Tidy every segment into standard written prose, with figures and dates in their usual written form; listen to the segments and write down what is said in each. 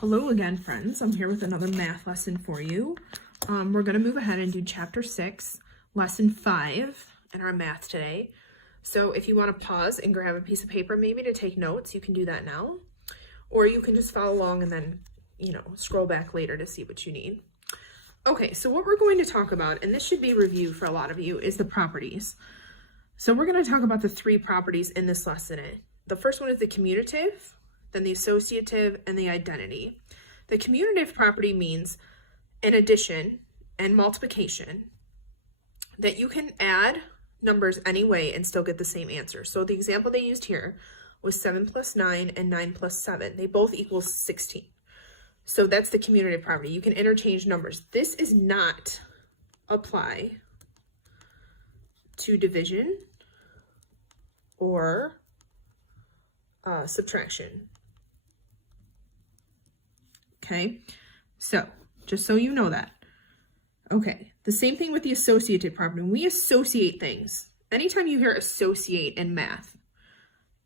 Hello again, friends. I'm here with another math lesson for you. We're going to move ahead and do chapter 6, lesson 5 in our math today. So if you want to pause and grab a piece of paper maybe to take notes, you can do that now. Or you can just follow along and then, scroll back later to see what you need. Okay, so what we're going to talk about, and this should be review for a lot of you, is the properties. So we're going to talk about the three properties in this lesson. The first one is the commutative, then the associative, and the identity. The commutative property means an addition and multiplication that you can add numbers any way and still get the same answer. So the example they used here was 7 plus 9 and 9 plus 7. They both equal 16. So that's the commutative property. You can interchange numbers. This is not apply to division or subtraction. Okay, so just so you know that. Okay, the same thing with the associative property. When we associate things, anytime you hear associate in math,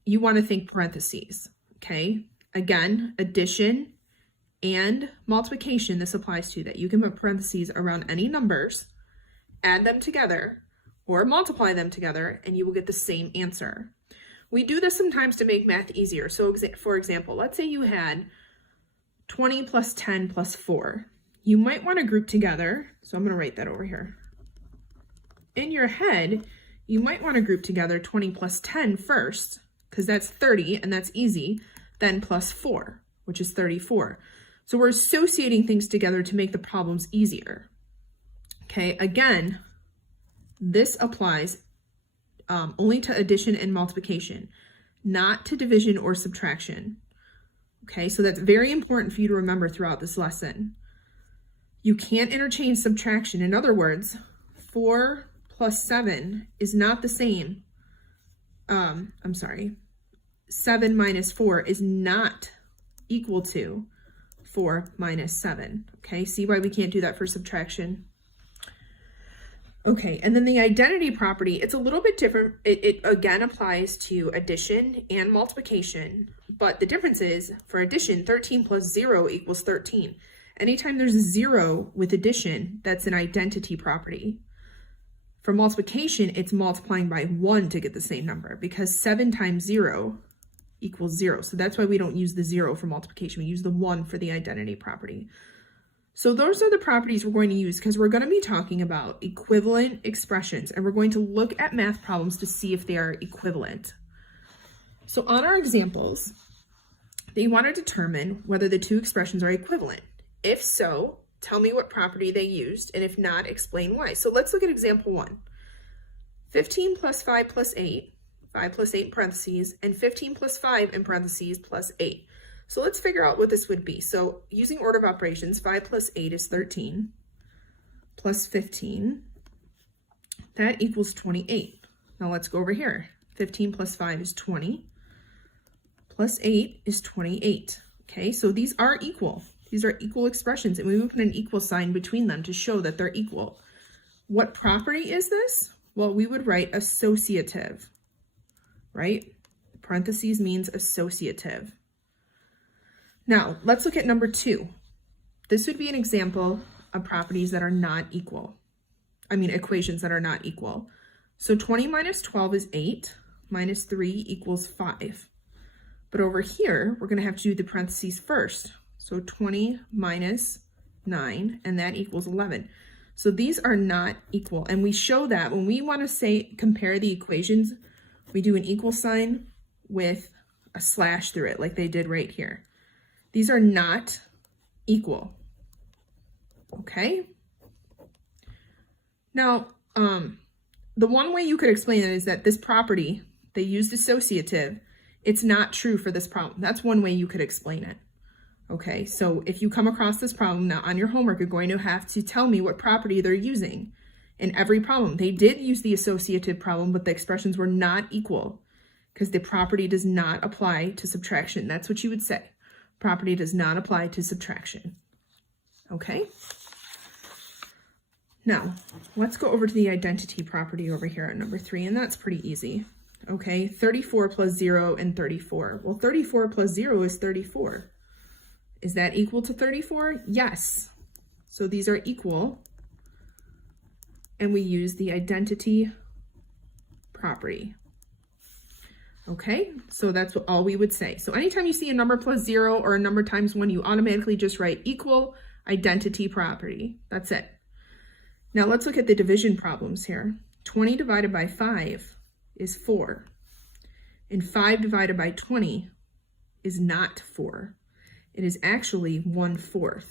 you want to think parentheses, okay? Again, addition and multiplication, this applies to that. You can put parentheses around any numbers, add them together, or multiply them together, and you will get the same answer. We do this sometimes to make math easier. So for example, let's say you had 20 plus 10 plus 4. You might want to group together. So I'm going to write that over here. In your head, you might want to group together 20 plus 10 first, because that's 30 and that's easy, then plus 4, which is 34. So we're associating things together to make the problems easier. Okay, again, this applies only to addition and multiplication, not to division or subtraction. Okay, so that's very important for you to remember throughout this lesson. You can't interchange subtraction. In other words, 4 plus 7 is not the same. 7 minus 4 is not equal to 4 minus 7. Okay, see why we can't do that for subtraction? Okay, and then the identity property, it's a little bit different. It again applies to addition and multiplication, but the difference is for addition, 13 plus 0 equals 13. Anytime there's a 0 with addition, that's an identity property. For multiplication, it's multiplying by 1 to get the same number because 7 times 0 equals 0. So that's why we don't use the 0 for multiplication. We use the 1 for the identity property. So those are the properties we're going to use because we're going to be talking about equivalent expressions and we're going to look at math problems to see if they are equivalent. So on our examples, they want to determine whether the two expressions are equivalent. If so, tell me what property they used, and if not, explain why. So let's look at example 1. 15 plus 5 plus 8, 5 plus 8 in parentheses, and 15 plus 5 in parentheses plus 8. So let's figure out what this would be. So using order of operations, 5 plus 8 is 13, plus 15, that equals 28. Now let's go over here. 15 plus 5 is 20, plus 8 is 28. Okay, so these are equal. These are equal expressions, and we would put an equal sign between them to show that they're equal. What property is this? Well, we would write associative, right? Parentheses means associative. Now, let's look at number 2. This would be an example of properties that are not equal. Equations that are not equal. So 20 minus 12 is 8, minus 3 equals 5. But over here, we're going to have to do the parentheses first. So 20 minus 9, and that equals 11. So these are not equal. And we show that when we want to compare the equations, we do an equal sign with a slash through it, like they did right here. These are not equal, okay? Now, the one way you could explain it is that this property, they used associative, it's not true for this problem. That's one way you could explain it, okay? So if you come across this problem, now on your homework, you're going to have to tell me what property they're using in every problem. They did use the associative problem, but the expressions were not equal because the property does not apply to subtraction. That's what you would say. Property does not apply to subtraction. Okay? Now, let's go over to the identity property over here at number 3, and that's pretty easy. Okay, 34 plus 0 and 34. Well, 34 plus 0 is 34. Is that equal to 34? Yes. So these are equal. And we use the identity property. Okay, so that's all we would say. So anytime you see a number plus 0 or a number times 1, you automatically just write equal identity property. That's it. Now let's look at the division problems here. 20 divided by 5 is 4. And 5 divided by 20 is not 4. It is actually 1/4.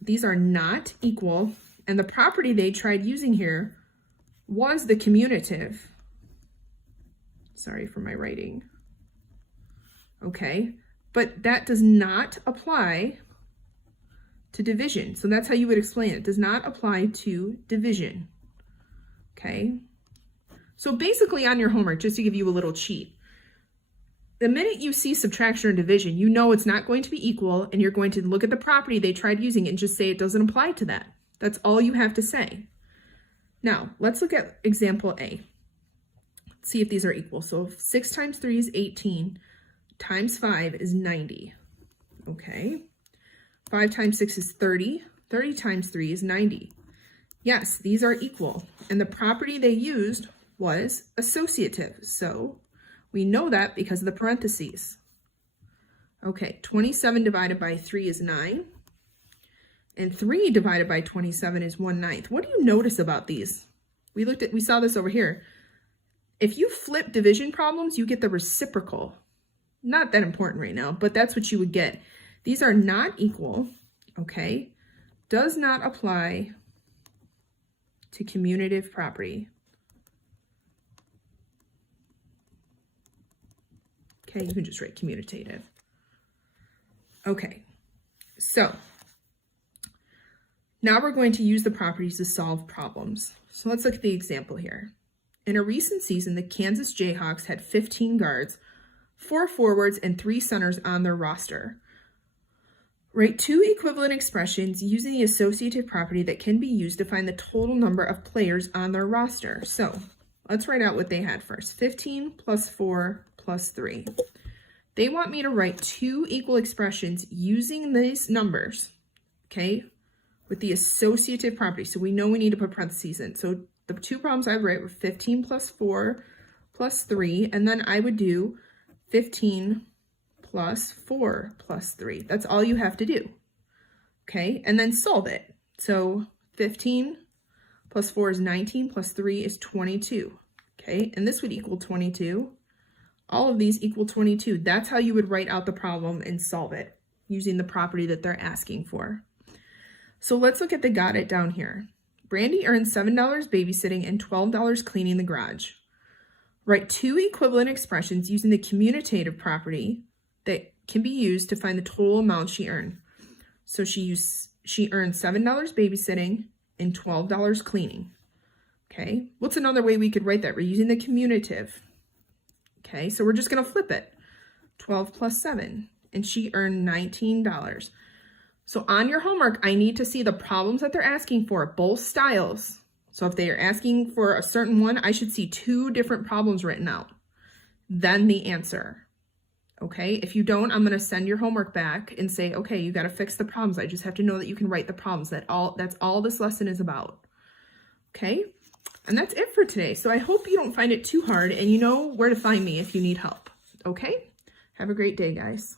These are not equal, and the property they tried using here was the commutative. Sorry for my writing. Okay, but that does not apply to division. So that's how you would explain it. It does not apply to division. Okay, so basically on your homework, just to give you a little cheat, the minute you see subtraction or division, you know it's not going to be equal, and you're going to look at the property they tried using and just say it doesn't apply to that. That's all you have to say. Now, let's look at example A. Let's see if these are equal. So 6 times 3 is 18, times 5 is 90. Okay. 5 times 6 is 30. 30 times 3 is 90. Yes, these are equal. And the property they used was associative. So we know that because of the parentheses. Okay, 27 divided by 3 is 9. And 3 divided by 27 is 1/9. What do you notice about these? We saw this over here. If you flip division problems, you get the reciprocal. Not that important right now, but that's what you would get. These are not equal, okay? Does not apply to commutative property. Okay, you can just write commutative. Okay, so now we're going to use the properties to solve problems. So let's look at the example here. In a recent season, the Kansas Jayhawks had 15 guards, 4 forwards, and 3 centers on their roster. Write 2 equivalent expressions using the associative property that can be used to find the total number of players on their roster. So let's write out what they had first. 15 plus 4 plus 3. They want me to write 2 equal expressions using these numbers, okay, with the associative property. So we know we need to put parentheses in. So the 2 problems I would write were 15 plus 4 plus 3, and then I would do 15 plus 4 plus 3. That's all you have to do, okay? And then solve it. So 15 plus 4 is 19, plus 3 is 22, okay? And this would equal 22. All of these equal 22. That's how you would write out the problem and solve it using the property that they're asking for. So let's look at the got it down here. Brandy earned $7 babysitting and $12 cleaning the garage. Write 2 equivalent expressions using the commutative property that can be used to find the total amount she earned. So she earned $7 babysitting and $12 cleaning. Okay, what's another way we could write that? We're using the commutative. Okay, so we're just going to flip it. 12 plus 7, and she earned $19. So on your homework, I need to see the problems that they're asking for, both styles. So if they are asking for a certain one, I should see 2 different problems written out, then the answer. Okay, if you don't, I'm going to send your homework back and say, okay, you got to fix the problems. I just have to know that you can write the problems. That's all this lesson is about. Okay, and that's it for today. So I hope you don't find it too hard, and you know where to find me if you need help. Okay, have a great day, guys.